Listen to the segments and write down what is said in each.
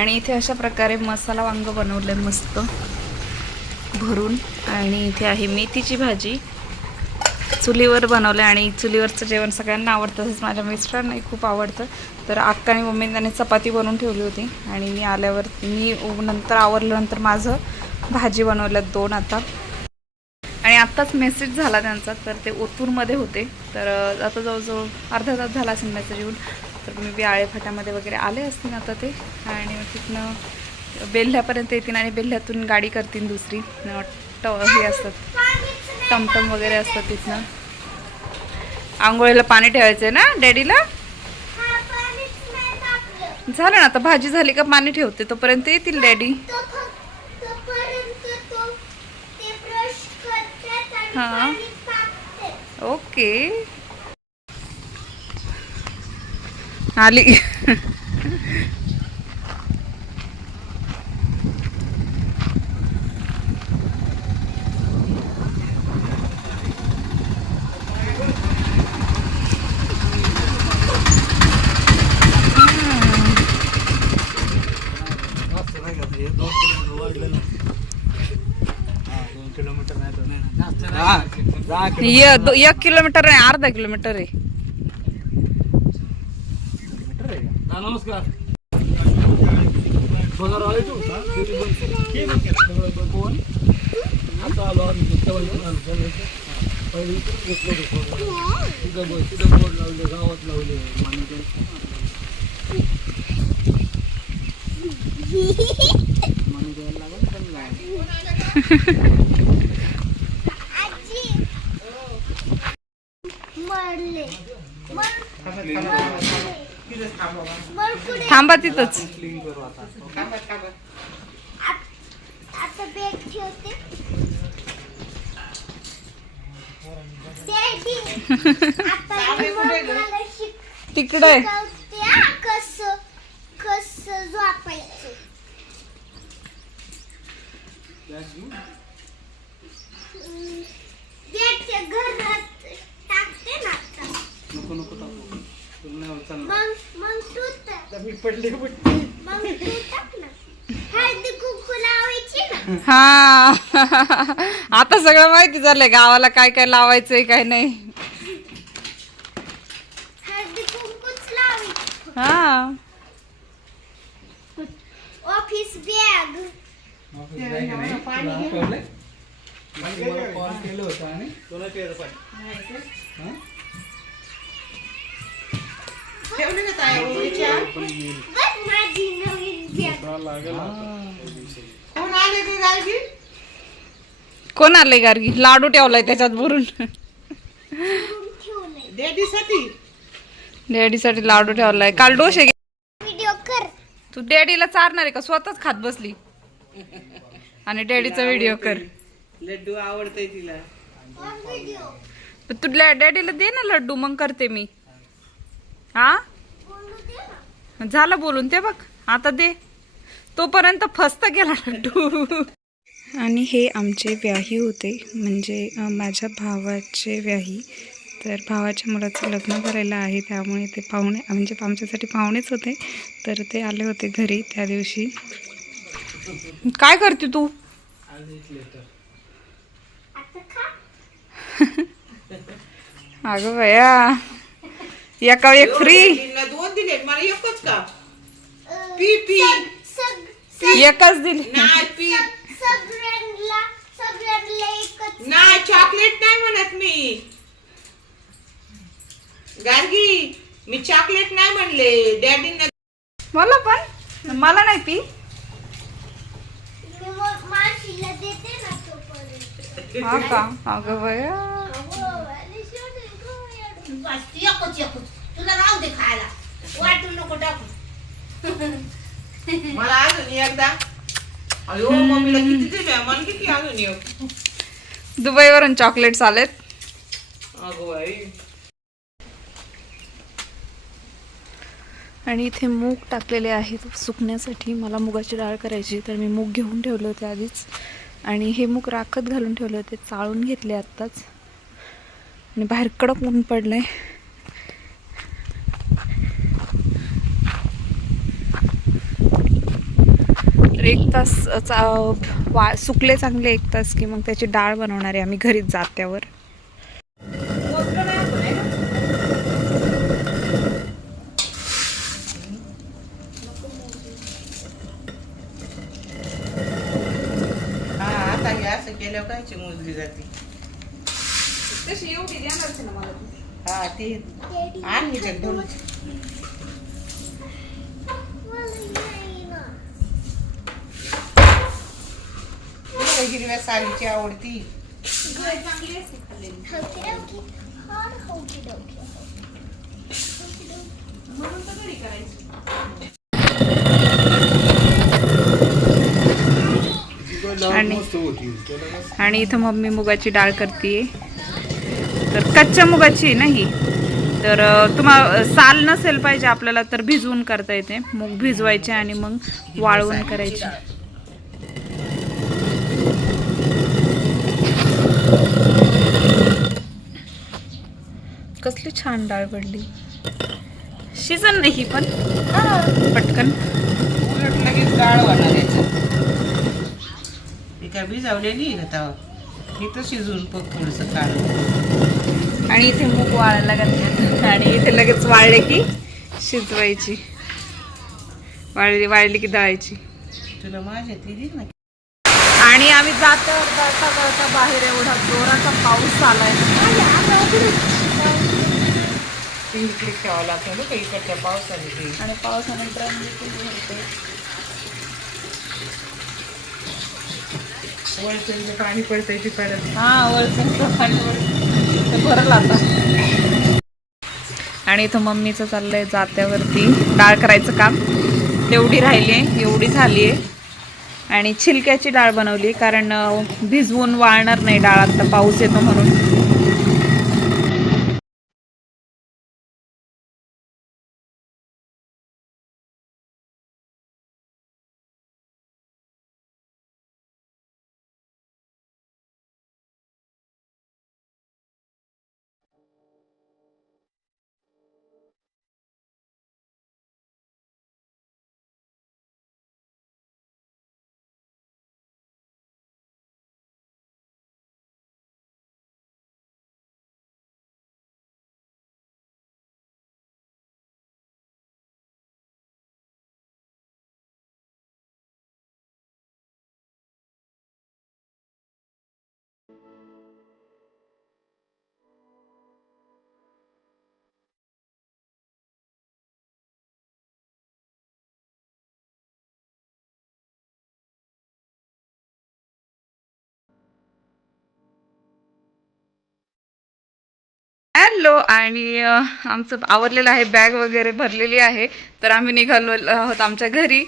आणि इथे अशा प्रकारे मसाला वांग बनवलं मस्त भरून. आणि इथे आहे मेथीची भाजी चुलीवर बनवलं. आणि चुलीवरचं जेवण सगळ्यांना आवडतं, तसंच माझ्या मिस्टरांनाही खूप आवडतं. तर अक्का आणि मम्मीने त्याने चपाती बनवून ठेवली होती आणि मी आल्यावर नंतर आवरल्यानंतर माझं भाजी बनवल्यात 2 आता. आणि आत्ताच मेसेज झाला त्यांचा, तर ते ओतूरमध्ये होते. तर आता जवळजवळ अर्धा तास झाला असेल मेसेज येऊन. तर मी बी आळेफाट्यामध्ये वगैरे आले असतील आता ते. आणि मग तिथनं बेल्ह्यापर्यंत येतील आणि बेल्ह्यातून गाडी करतील दुसरी. हे असतात टमटम वगैरे असतात तिथनं. आंघोळीला पाणी ठेवायचं ना डॅडीला. झालं ना आता भाजी झाली का पाणी ठेवते, तोपर्यंत येतील डॅडी. हां ओके आली. ये 1 किलोमीटर आहे, अर्धा किलोमीटर आहे. नमस्कार. गावात लावले थांबा तिथंच. तिकडे हा आता सगळं माहिती झालंय गावाला काय काय लावायचंय काय नाही. हा ऑफिस बॅग कॉल केलं होतं आणि तुला ठेवली ना ताई ओळीच्या माझी नवीन बॅग. कोण आले ते गाडी? कोण आले गार्गी? लाडू ठेवलाय त्याच्यात भरून. डॅडीसाठी लाडू ठेवलाय. काल डोसे व्हिडिओ कर. तू डॅडीला चारणार आहे का स्वतःच खात बसली? आणि डॅडीचा व्हिडिओ कर. लड्डू आवडतंय तिला. तू डॅडीला दे ना लड्डू, मग करते मी. हा झालं बोलून ते बघ आता दे. तोपर्यंत फस्त गेला लड्डू. आणि हे आमचे व्याही होते, म्हणजे माझ्या भावाचे व्याही. तर भावाच्या मुलाचं लग्न करायला आहे, त्यामुळे ते पाहुणे म्हणजे आमच्यासाठी पाहुणेच होते. तर ते आले होते घरी त्या दिवशी. काय करते तू? अगं बया एका एक फ्री. 2 दिले मला एकच का? पी पी एकच दिली नाही पी नाही. चॉकलेट नाही म्हणत मी गार्गी. मी चॉकलेट नाही म्हणले. डॅडींना मला पण मला नाही पी. मावशीला देते ना तोपर्यंत. हा का? अगं बया तुला राहू दे खायला, वाटू नको टाकू. मला अजून एकदा. अयो मम्मीला किती दिले मला किती अजून एक. दुबईवरून चॉकलेट्स आलेत. अगो बाई. आणि इथे मूग टाकलेले आहेत सुकण्यासाठी. मला मुगाची डाळ करायची, तर मी मूग घेऊन ठेवले होते आधीच. आणि हे मूग राखत घालून ठेवले होते, चाळून घेतले आत्ताच. आणि बाहेर कडक ऊन पडलंय. तर 1 तास सुकले चांगले 1 तास की मग त्याची डाळ बनवणार आहे आम्ही घरीच जात्यावर. हा आता हे असं केल्यावर कायची मोजली जाते. हा ती आण ह्याच्यात भरून. तुला हिरव्या सालीची आवडती. आणि इथं मम्मी मुगाची डाळ करते. तर कच्च्या मुगाची आहे ना ही. तर तुम्हाला साल नसेल पाहिजे आपल्याला तर भिजवून करता येते. मूग भिजवायचे आणि मग वाळवून करायचे. कसली छान डाळ पडली. शिजन नाही पण पटकन उलट लगेच डाळ होणार याच्यात. ती काय भिजवलेली का तवा मी तर शिजवून थोडंसं काढलं. आणि इथे मूग वाळायला घातले आणि इथे लगेच वाळले की शिजवायची. वाळली की दळायची. तुला माझ्या दिली ना. आणि आम्ही जाता बाहेर एवढा जोराचा पाऊस आलाय. इकडे ठेवावं लागतं ना काही इकडच्या पावसाने ते. आणि पावसानंतर वळचं पाणी पडतंय ते पडत. हा वरचं पाणी भरलं आता. आणि इथं मम्मीचं चाललंय जात्यावरती डाळ करायचं काम. तेवढी राहिली आहे, एवढी झाली आहे. आणि छिलक्याची डाळ बनवली कारण भिजवून वाळणार नाही डाळ आता पाऊस येतो म्हणून. हॅलो. आणि आमचं आवरलेलं आहे. बॅग वगैरे भरलेली आहे. तर आम्ही निघालो आहोत आमच्या घरी.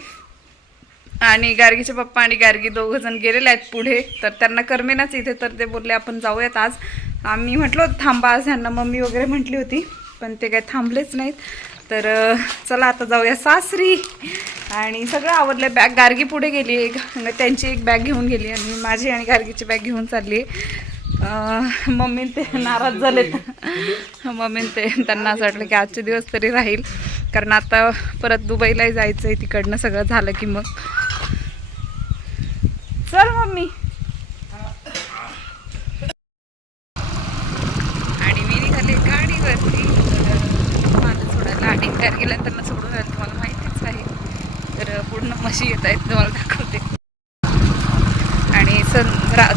आणि गार्गीचे पप्पा आणि गार्गी दोघं जण गेलेले आहेत पुढे. तर त्यांना करमेनाच इथे. तर ते बोलले आपण जाऊयात आज. आम्ही म्हटलो थांबा आज. ह्यांना मम्मी वगैरे म्हटली होती पण ते काय थांबलेच नाहीत. तर चला आता जाऊया सासरी. आणि सगळं आवरलं. बॅग गार्गी पुढे गेली एक. त्यांची एक बॅग घेऊन गेली आणि माझी आणि गार्गीची बॅग घेऊन चालली. मम्मी ते नाराज झालेत. मम्मी ते त्यांना असं वाटलं की आजचे दिवस तरी राहील कारण आता परत दुबईलाही जायचं आहे. तिकडनं सगळं झालं की मग चल मम्मी. आणि मी निघाले गाडीवरती मला सोडायला आणि गार्गीला त्यांना सोडून आलं. तुम्हाला माहितीच आहे. तर पूर्ण म्हशी येत आहेत तुम्हाला दाखवते. आणि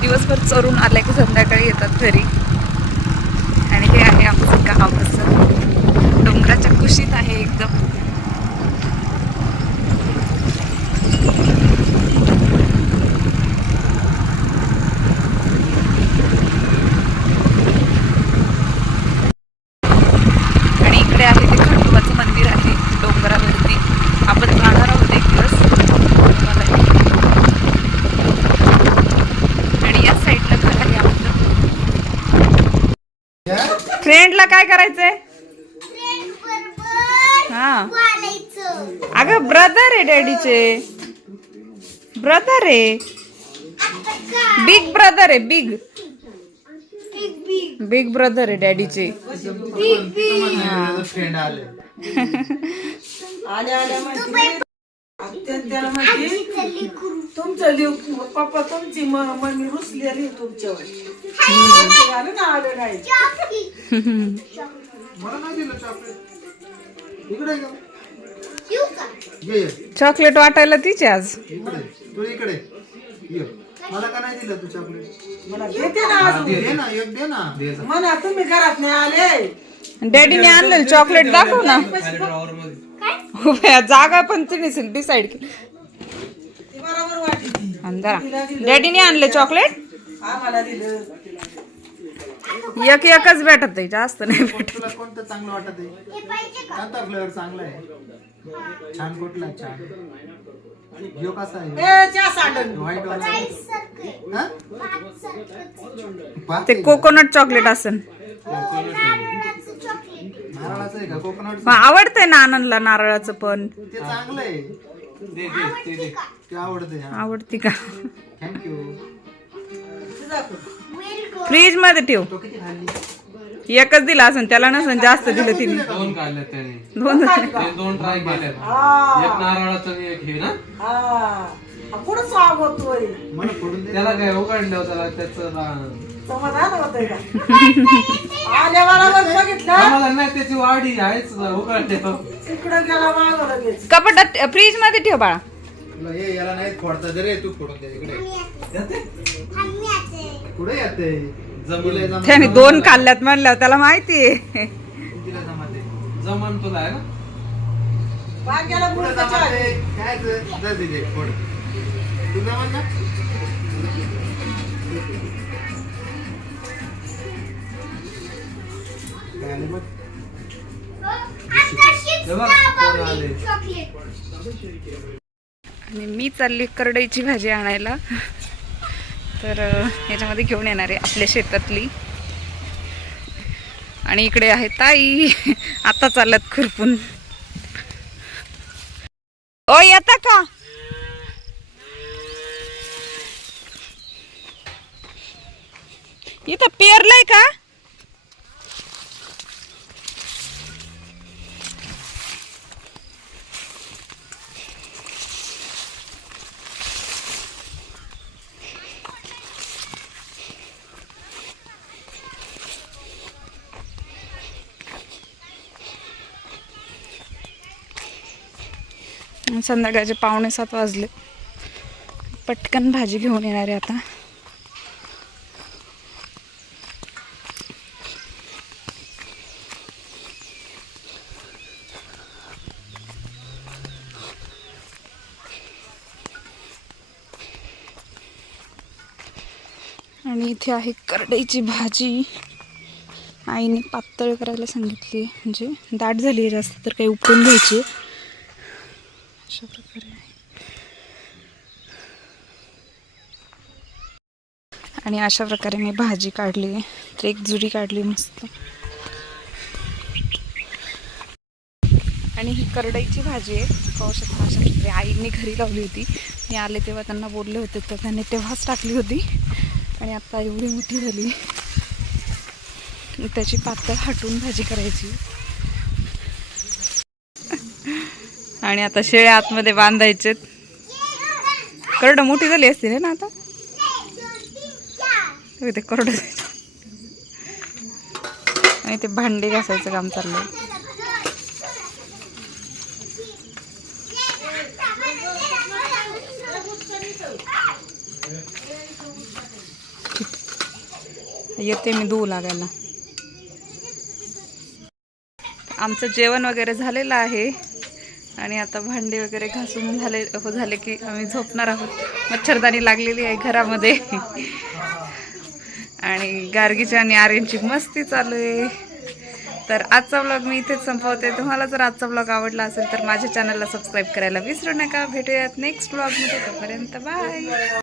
दिवसभर चरून आल्या की संध्याकाळी येतात घरी. आणि हे आहे आमचं गाव. असं डोंगराच्या कुशीत आहे एकदम. आणि इकडे आहे ते खंडोबाचं मंदिर आहे डोंगरावरती. आपण जाणार आहोत एक दिवस. फ्रेंडला काय करायचंय? हा अगं ब्रदर आहे डॅडीचे. ब्रदर आहे. बिग ब्रदर आहे. बिग ब्रदर आहे डॅडीचे. त्याला म्हणजे तुमचं लिहू पप्पा तुमची मम्मी रुसलेली तुमच्यावर झालं ना आलं नाही मला नाही दिलं चॉकलेट इकडे का ये चॉकलेट वाटायला तिचे आज इकडे तू इकडे ये मला का नाही दिलं तू चॉकलेट मला देते ना अजून. दे ना एक दे ना म्हणा तुम्ही घरात नाही आले डॅडीने आणलेलं चॉकलेट दाखव ना जागा पण तिने डिसाइड केली ती बरोबर वाटली ती अंधारा डॅडीने आणले चॉकलेट आम्हाला दिलं एक एकच भेटत आहे, जास्त नाही भेटत. तुला कोणतं चांगलं वाटत आहे कोणता फ्लेवर चांगला आहे छान कुठला आहे? छान ह्यो कसा आहे ए चहा सांडल व्हाईट वाला हा? पहा ते कोकोनट चॉकलेट असेल. नारळाचं आहे का कोकोनट मग आवडतंय ना आनंदला नारळाचं पण. ते चांगलं आहे ते आवडते आवडती का? थँक्यू फ्रीज मध्ये ठेव. तो किती खाल्ली एकच दिला असेल त्याला नसेल जास्त दिलं तिने. दोन काढले त्याने दोन ते दोन ट्राय केले एक नारळाचं आणि एक हे ना हा कुठं स्वागतोय मला फोडून दे त्याला काय उघडलं त्याला त्याचं समाधान होतंय का आल्या बरोबर बघितलं आम्हाला नाही त्याची वाढी आहेच उघडले इकडं गेला मागं लगेच कपाटात फ्रीज मध्ये ठेव बाळा. तुला हे याला नाही फोडता दे रे तू फोडून दे इकडे कुठे येते जमले त्याने दोन खाल्ल्यात म्हणल्यावर त्याला माहितीये. तिला जमते जमन तुला आहे ना बागेला कुठं गुळकाच्या जमते काय दर दिले फोड तू जमन ना काय आले बघ हे बघ, कोण आले आणि मी चालली करडईची भाजी आणायला. तर ह्याच्यामध्ये घेऊन येणार आहे आपल्या शेतातली. आणि इकडे आहे ताई आता चालत खुरपून. ओ येता का? इथं पेरलंय का? संध्याकाळचे 6:45 वाजले. पटकन भाजी घेऊन येणार आहे आता. आणि इथे आहे करडईची भाजी. आईने पातळ करायला सांगितली, म्हणजे दाट झाली आहे जास्त तर काही उकळून घ्यायची. अशा प्रकारे आणि अशा प्रकारे मी भाजी काढली. तर एक जुडी काढली मस्त. आणि ही करडईची भाजी आहे. पाहू शकता अशा प्रकारे आईने घरी लावली होती. मी आले तेव्हा त्यांना बोलले होते तर त्यांनी तेव्हाच टाकली होती. आणि आता एवढी मोठी झाली. त्याची पातळ हटून भाजी करायची. आणि आता शेळ्या आतमध्ये बांधायचे. करडं मोठी झाली असतील ना आता. ते करडं आणि ते भांडी घासायचं काम चाललंय. येते मी धुवू लागायला. आमचं जेवण वगैरे झालेलं आहे. आणि आता भांडे वगैरे घासून झाले की आम्ही झोपणार आहोत. मच्छरदाणी लागलेली आहे घरामध्ये. आणि गार्गीची आणि आर्यनची मस्ती चालू आहे. तर आजचा व्लॉग मी इथेच संपवते. तुम्हाला जर आजचा व्लॉग आवडला असेल तर माझ्या चॅनलला सबस्क्राईब करायला विसरू नका. भेटूयात नेक्स्ट व्लॉगमध्ये. तोपर्यंत बाय.